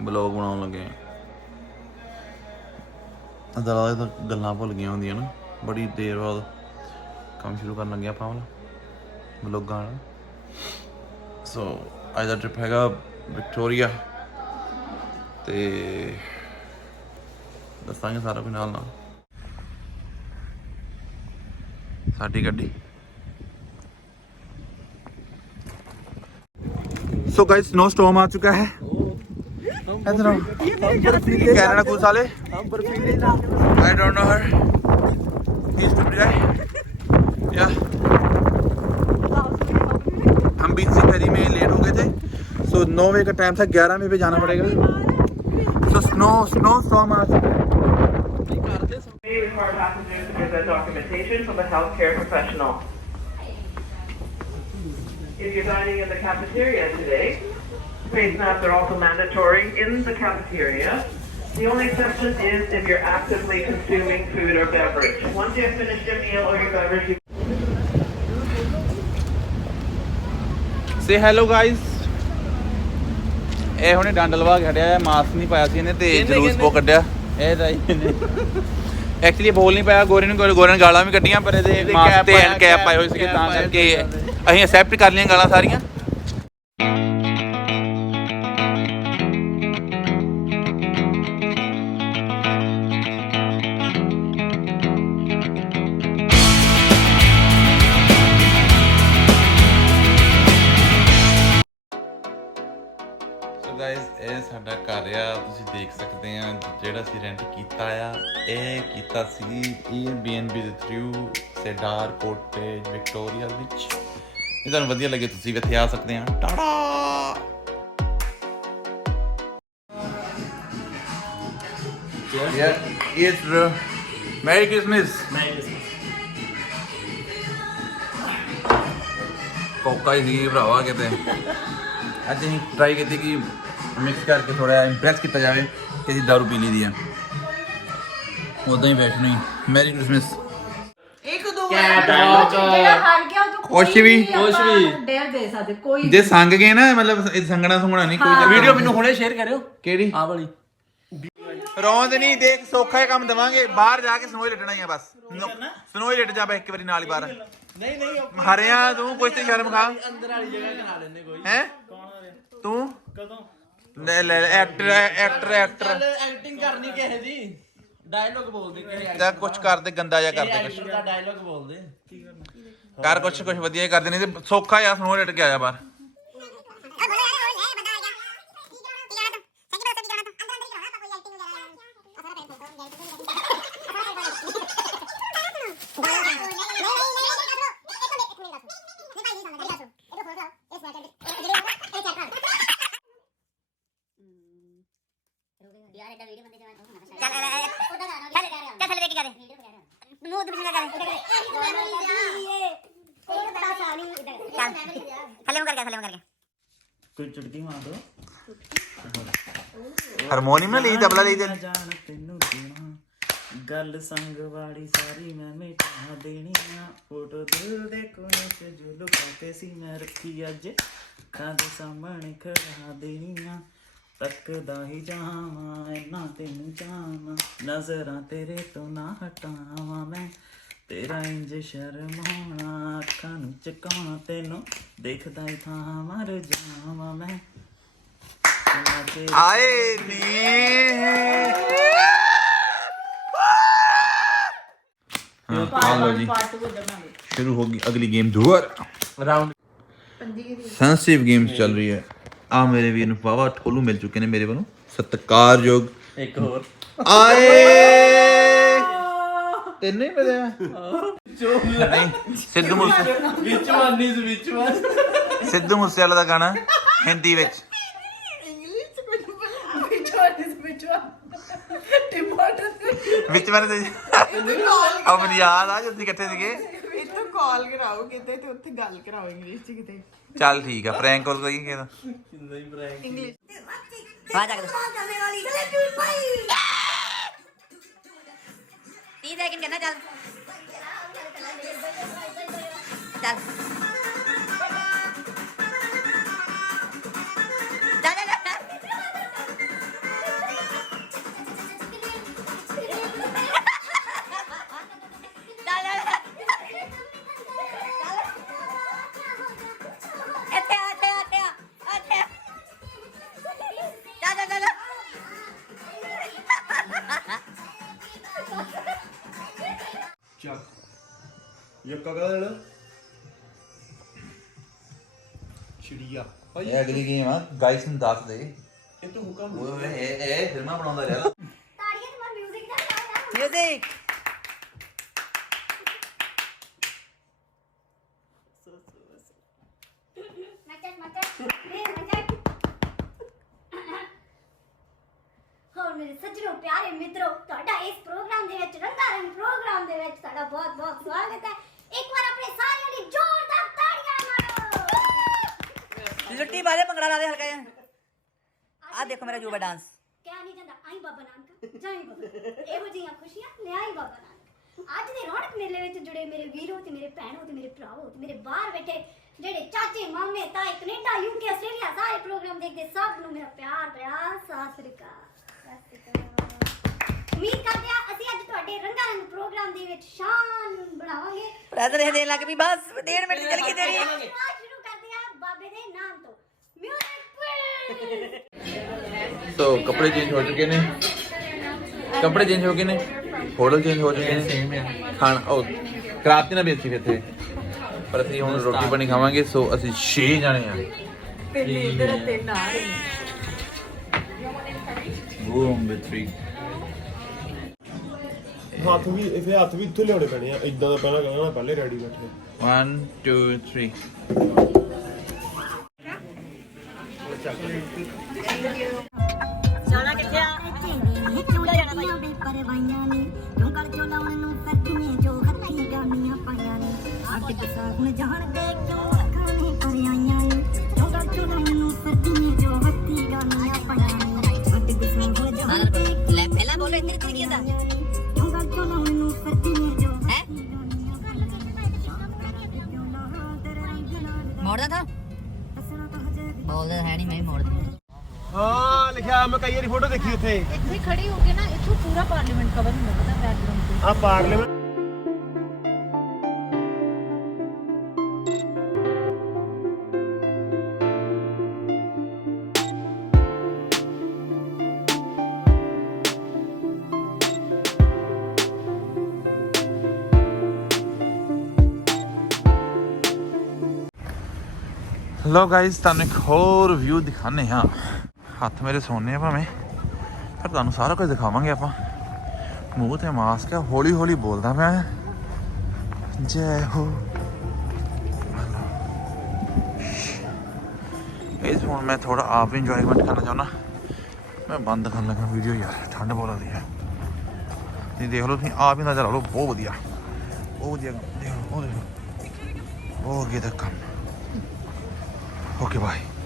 Blog बनाने लगे अदा गल्लां भुल गई होंदियां ना बड़ी देर बाद काम शुरू करन लगे आप ब्लॉगां सो अज का ट्रिप हैगा विक्टोरिया ते दसांगे सारा कुछ नाल साडी गड्डी। सो गाइस स्नो स्टॉर्म आ चुका है कैनेडा कूस वाले I don't know her he is to guy या हम बीच से फेरी में लेट हो गए थे सो 9 बजे का टाइम था 11 बजे पे जाना पड़ेगा सो स्नो स्टॉर्म आ चुका है। Documentation from a healthcare professional. If you're dining in the cafeteria today, face masks are also mandatory in the cafeteria. The only exception is if you're actively consuming food or beverage. Once you have finished your meal or your beverage, you Say hello guys. ਇਹ ਹੁਣੇ ਡੰਡ ਲਵਾ ਕੇ ਹਟਿਆ ਹੈ mask ਨਹੀਂ ਪਾਇਆ ਸੀ ਇਹਨੇ ਤੇ ਜਲੂਸ ਪੋ ਕੱਢਿਆ ਇਹ ਰਾਈ ਨੇ ਐਕਚੁਅਲੀ ਬੋਲ ਨਹੀਂ ਪਾਇਆ ਗੋਰੇ ਨੇ ਗਾਲਾਂ ਵੀ ਕੱਢੀਆਂ ਪਰ ਇਹਦੇ ਮਾਸਕ ਤੇ ਐਂਡ ਕੈਪ ਪਾਏ ਹੋਏ ਸੀਗੇ ਤਾਂ ਕਰਕੇ ਅਸੀਂ ਐਕਸੈਪਟ ਕਰ ਲਈਆਂ ਗਾਲਾਂ ਸਾਰੀਆਂ। गाइस ਇਹ ਸਾਡਾ ਘਰ ਆ ਤੁਸੀਂ ਦੇਖ ਸਕਦੇ ਆ ਜਿਹੜਾ ਅਸੀਂ ਰੈਂਟ ਕੀਤਾ ਆ ਇਹ ਕੀਤਾ ਸੀ Airbnb ਦੇ ਥਰੂ ਸੈਡਾਰ ਕੋਟੇਜ ਵਿਕਟੋਰੀਆ ਵਿੱਚ ਜੇ ਤੁਹਾਨੂੰ ਵਧੀਆ ਲੱਗੇ ਤੁਸੀਂ ਵੀ ਇੱਥੇ ਆ ਸਕਦੇ ਆ ਟਾਟਾ। It's Merry Christmas. ਕੋਕਾ ਹੀ ਸੀ ਭਰਾਵਾ ਕਿਤੇ ਅੱਜ ਅਸੀਂ ਟਰਾਈ ਕੀਤੀ ਕਿ ਮਿਕਸ ਕਰਕੇ ਥੋੜਾ ਇੰਪ੍ਰੈਸ ਕੀਤਾ ਜਾਵੇ ਕਿ ਅਸੀਂ ਦਾਰੂ ਪੀ ਲਈ ਦੀ ਆ ਉਦਾਂ ਹੀ ਬੈਠਣਾ ਹੀ। ਮੈਰੀ ਕ੍ਰਿਸਮਸ ਕੁਛ ਵੀ ਜੇ ਸੰਗ ਗਏ ਨਾ ਮਤਲਬ ਸੰਗਣਾ ਸੁੰਗਣਾ ਨਹੀਂ ਕੋਈ ਵੀਡੀਓ ਮੈਨੂੰ ਹੁਣੇ ਸ਼ੇਅਰ ਕਰਿਓ ਕਿਹੜੀ ਆਹ ਵਾਲੀ ਰੌਂਦ ਨਹੀਂ ਦੇਖ ਸੌਖਾ ਹੀ ਕੰਮ ਦਵਾਂਗੇ ਬਾਹਰ ਜਾ ਕੇ ਸਨੋਈ ਲੱਟਣਾ ਹੀ ਆ ਬਸ ਸਨੋਈ ਲੱਟ ਜਾ ਬੈ ਇੱਕ ਵਾਰੀ ਨਾਲ ਹੀ ਬਾਹਰ ਨਹੀਂ ਹਰਿਆ ਤੂੰ ਕੁਛ ਤੇ ਸ਼ਰਮ ਖਾ ਅੰਦਰ ਵਾਲੀ ਜਗ੍ਹਾ ਕਰਾ ਲੈਣੇ ਕੋਈ ਹੈ ਤੂੰ ਲੈ ਐਕਟਰ ਐਕਟਿੰਗ ਕਰਨੀ ਕਿਸੇ ਦੀ ਡਾਇਲੋਗ ਬੋਲਦੇ ਕਿਸੇ ਜਾਂ ਕੁਛ ਕਰਦੇ ਗੰਦਾ ਜਿਹਾ ਕਰਦੇ ਕੁਛ ਦਾ ਡਾਇਲੋਗ ਬੋਲਦੇ ਕੀ ਕਰਨਾ ਕਰ ਕੁਛ ਵਧੀਆ ਹੀ ਕਰਦੇ ਨਹੀਂ ਤੇ ਸੌਖਾ ਆ ਸਨੋ ਲੱਟ ਕੇ ਆਇਆ ਬਾਹਰ ਕੋਈ ਚੁਟਕੀ ਮਾਰ ਦੋ ਹਾਰਮੋਨੀਅਮ ਨਾ ਲਈ ਤਬਲਾ ਲਈ ਜਾਣ ਤੈਨੂੰ ਦੇਣਾ ਗੱਲ ਸੰਗ ਵਾਲੀ ਸਾਰੀ ਮੈਂ ਮਿਟਾ ਦੇਣੀ ਆ ਫੋਟੋ ਦਿਲ ਦੇ ਕੋਨੇ 'ਚ ਜੋ ਲੁਕਾ ਕੇ ਸੀ ਮੈਂ ਰੱਖੀ ਅੱਜ ਅੱਖਾਂ ਦੇ ਸਾਹਮਣੇ ਖੜਾ ਦੇਣੀ ਆ ਤੱਕਦਾ ਹੀ ਜਾਵਾਂ ਇੰਨਾ ਤੈਨੂੰ ਚਾਹਾਂ ਨਜ਼ਰਾਂ ਤੇਰੇ ਤੋਂ ਨਾ ਹਟਾਵਾਂ ਮੈਂ ਤੇਰਾ ਇੰਜ ਸ਼ਰਮਾਉਣਾ ਅੱਖਾਂ ਨੂੰ ਚਕਾਉਣਾ ਤੈਨੂੰ ਦੇਖਦਾ ਹੀ ਥਾਂ ਮਰ ਜਾਵਾਂ ਮੈਂ ਆਏ ਨੀ लो जी शुरू होगी अगली गेम दूर ਰਾਉਂਡ सेंसिटिव गेम्स चल रही है आ मेरे वीर वावा ठोलू मिल चुके ने मेरे वालों सत्कारयोग ਇੱਕ ਹੋਰ आए तेन नहीं पता नहीं सिद्धू मूसे ਵਿੱਚ ਵਾਲੀ सिद्धू मूसेवाला दा गाना हिंदी विच विच मैंने अब मुझे याद आ जो इकट्ठे सीगे ਇੱਥੋਂ ਕਾਲ ਕਰਾਓ ਕਿਤੇ ਤੇ ਉੱਥੇ ਗੱਲ ਕਰਾਓ ਇੰਗਲਿਸ਼ ਚ ਕਿਤੇ चल ठीक है प्रैंक कॉल करी के ਇੰਗਲਿਸ਼ आ जा 30 सेकंड करना चल चल चल ਯੱਕਾ ਕਾ ਦੇਣਾ ਚਿੜੀਆ ਇਹ ਅਗਲੀ ਗੇਮ ਆ ਗਾਇਸ ਨੂੰ ਦੱਸ ਦੇ ਇਹ ਤੂੰ ਹੁਕਮ ਓਏ ਇਹ ਫਿਲਮਾਂ ਬਣਾਉਂਦਾ ਰਿਹਾ ਤਾੜੀਆਂ ਤੇ ਮਿਊਜ਼ਿਕ ਦਾ ਮਿਊਜ਼ਿਕ ਹੋਰ ਮੇਰੇ ਸੱਜਣੋ ਪਿਆਰੇ ਮਿੱਤਰੋ ਤੁਹਾਡਾ ਇਸ ਪ੍ਰੋਗਰਾਮ ਦੇ ਵਿੱਚ ਰੰਗਾਰੰਗ ਪ੍ਰੋਗਰਾਮ ਦੇ ਵਿੱਚ ਤੁਹਾਡਾ ਬਹੁਤ ਬਹੁਤ ਸਵਾਗਤ ਹੈ ਇੱਕ ਵਾਰ ਆਪਣੇ ਸਾਰਿਆਂ ਲਈ ਜ਼ੋਰਦਾਰ ਤਾੜੀਆਂ ਮਾਰੋ ਲੁੱਟੀ ਵਾਲੇ ਭੰਗੜਾ ਲਾ ਦੇ ਹਲਕਾ ਜਿਹਾ ਆ ਦੇਖੋ ਮੇਰਾ ਜੂਬਾ ਡਾਂਸ ਕਿਆ ਨਹੀਂ ਜਾਂਦਾ ਆਈ ਬਾਬਾ ਨਾਨਕ ਜਾਈ ਬਾਬਾ ਇਹੋ ਜਿਹੀਆਂ ਖੁਸ਼ੀਆਂ ਲਿਆਈ ਬਾਬਾ ਨਾਨਕ ਅੱਜ ਦੇ ਰੌਣਕ ਮੇਲੇ ਵਿੱਚ ਜੁੜੇ ਮੇਰੇ ਵੀਰੋ ਤੇ ਮੇਰੇ ਭੈਣੋ ਤੇ ਮੇਰੇ ਭਰਾਵੋ ਤੇ ਮੇਰੇ ਬਾਹਰ ਬੈਠੇ ਜਿਹੜੇ ਚਾਚੇ ਮਾਮੇ ਤਾਏ ਕੈਨੇਡਾ ਯੂਕੇ ਆਸਟ੍ਰੇਲੀਆ ਸਾਰੇ ਪ੍ਰੋਗਰਾਮ ਦੇਖਦੇ ਸਭ ਨੂੰ ਮੇਰਾ ਪਿਆਰ ਭਰਿਆ ਸਤਿ ਸ੍ਰੀ ਅਕਾਲ ਉਮੀਦ ਕਰਦੇ ਆ ਅਸੀਂ ਅੱਜ ਤੁਹਾਡੇ ਰੰਗਾਰੰਗ ਪ੍ਰੋਗਰਾਮ ਦੇ ਵਿੱਚ ਸ਼ਾਨ ਬਣਾਵਾਂਗੇ ਪ੍ਰੈਜ਼ਰ ਇਹ ਦੇਣ ਲੱਗ ਵੀ ਬਸ 1.5 ਮਿੰਟ ਚੱਲ ਗਈ ਤੇਰੀ ਸ਼ੁਰੂ ਕਰਦੇ ਆ ਬਾਬੇ ਦੇ ਨਾਮ ਤੋਂ ਮਿਊਜ਼ਿਕ तो कपड़े चेंज हो चुके ने कपड़े चेंज हो गए ने होटल चेंज हो चुके ने खाना ओ खराब ना बेची फिर थे पर ਅਸੀਂ ਹੁਣ ਰੋਟੀ ਪਾਣੀ ਖਾਵਾਂਗੇ ਸੋ ਅਸੀਂ 6 ਜਾਣੇ ਆ ਪਹਿਲੇ ਇਧਰ ਤਿੰਨ ਆ ਰਹੇ ਰੂਮ ਵਿਦ 3 ਹੱਥ ਵੀ ਇੱਥੇ ਲਿਆਉਣੇ ਪੈਣੇ ਆ ਇਦਾਂ ਦਾ ਪਹਿਲਾਂ ਕਹਿਣਾ ਪਹਿਲੇ ਰੈਡੀ ਬੈਠੇ 1 2 3 ਜਾਣਾ ਕਿੱਥੇ ਆ ਚੂੜਾ ਜਾਣਾ ਭਾਈ ਪਰਵਾਈਆਂ ਨੇ ਕਿਉਂ ਕਰ ਚੋ ਲਾਉਣ ਨੂੰ ਕਰਦੀਆਂ ਜੋ ਹੱਥੀ ਗਾਨੀਆਂ ਪਾਈਆਂ ਨੇ ਅੱਡ ਕਸਾ ਹੁਣ ਜਾਣ ਦੇ ਕਿਉਂ ਅੱਖਾਂ ਨੇ ਪਰਿਆਈਆਂ ਨੇ ਕਿਉਂ ਕਰ ਚੋ ਲਾਉਣ ਨੂੰ ਕਰਦੀਆਂ ਜੋ ਹੱਥੀ ਗਾਨੀਆਂ ਪਾਈਆਂ ਨੇ ਅੱਡ ਕਸਾ ਹੁਣ ਜਾਣ ਦੇ ਲੈ ਪਹਿਲਾਂ ਬੋਲੋ ਇੰਨੀ ਤਰੀਕੇ ਦਾ ਕਿਉਂ ਕਰ ਚੋ ਲਾਉਣ ਨੂੰ ਕਰਦੀਆਂ ਜੋ ਹੈ ਮੋੜਦਾ ਥਾ ਬੋਲਦਾ ਹੈ ਨਹੀਂ ਮੈਂ ਮੋੜ ਦਿੰਦਾ ਹਾਂ ਲਿਖਿਆ ਮੈਂ ਕਈ ਵਾਰੀ ਫੋਟੋ ਦੇਖੀ ਉੱਥੇ ਇੱਥੇ ਖੜੀ ਹੋ ਕੇ ਨਾ ਇੱਥੋਂ ਪੂਰਾ ਪਾਰਲੀਮੈਂਟ ਕਵਰ ਹੁੰਦਾ ਪਤਾ ਬੈਕਗ੍ਰਾਉਂਡ ਆ ਪਾਰਲੀਮੈਂਟ ਲੋ ਗਾਇਸ ਤੁਹਾਨੂੰ ਇੱਕ ਹੋਰ ਵਿਊ ਦਿਖਾਣੇ ਹਾਂ ਹੱਥ ਮੇਰੇ ਸੋਨੇ ਆ ਭਾਵੇਂ ਪਰ ਤੁਹਾਨੂੰ ਸਾਰਾ ਕੁਝ ਦਿਖਾਵਾਂਗੇ ਆਪਾਂ ਮੂੰਹ ਤੇ ਮਾਸਕ ਆ ਹੌਲੀ ਹੌਲੀ ਬੋਲਦਾ ਮੈਂ ਜੈ ਹੋ ਇਸ ਹੁਣ ਮੈਂ ਥੋੜਾ ਆਪ ਇੰਜੋਇਮੈਂਟ ਕਰਨਾ ਚਾਹੁੰਦਾ ਮੈਂ ਬੰਦ ਕਰਨ ਲੱਗਾ ਵੀਡੀਓ ਯਾਰ ਠੰਡ ਬਹੁਤ ਲੱਗਦੀ ਹੈ ਤੁਸੀਂ ਦੇਖ ਲਓ ਤੁਸੀਂ ਆਪ ਹੀ ਨਜ਼ਰ ਆ ਲਓ ਬਹੁਤ ਵਧੀਆ ਦੇਖ ਲਓ ਉਹ ਦੇਖੋ ਉਹ ਅੱਗੇ ਤੱਕ ਕੰਮ Okay, bye.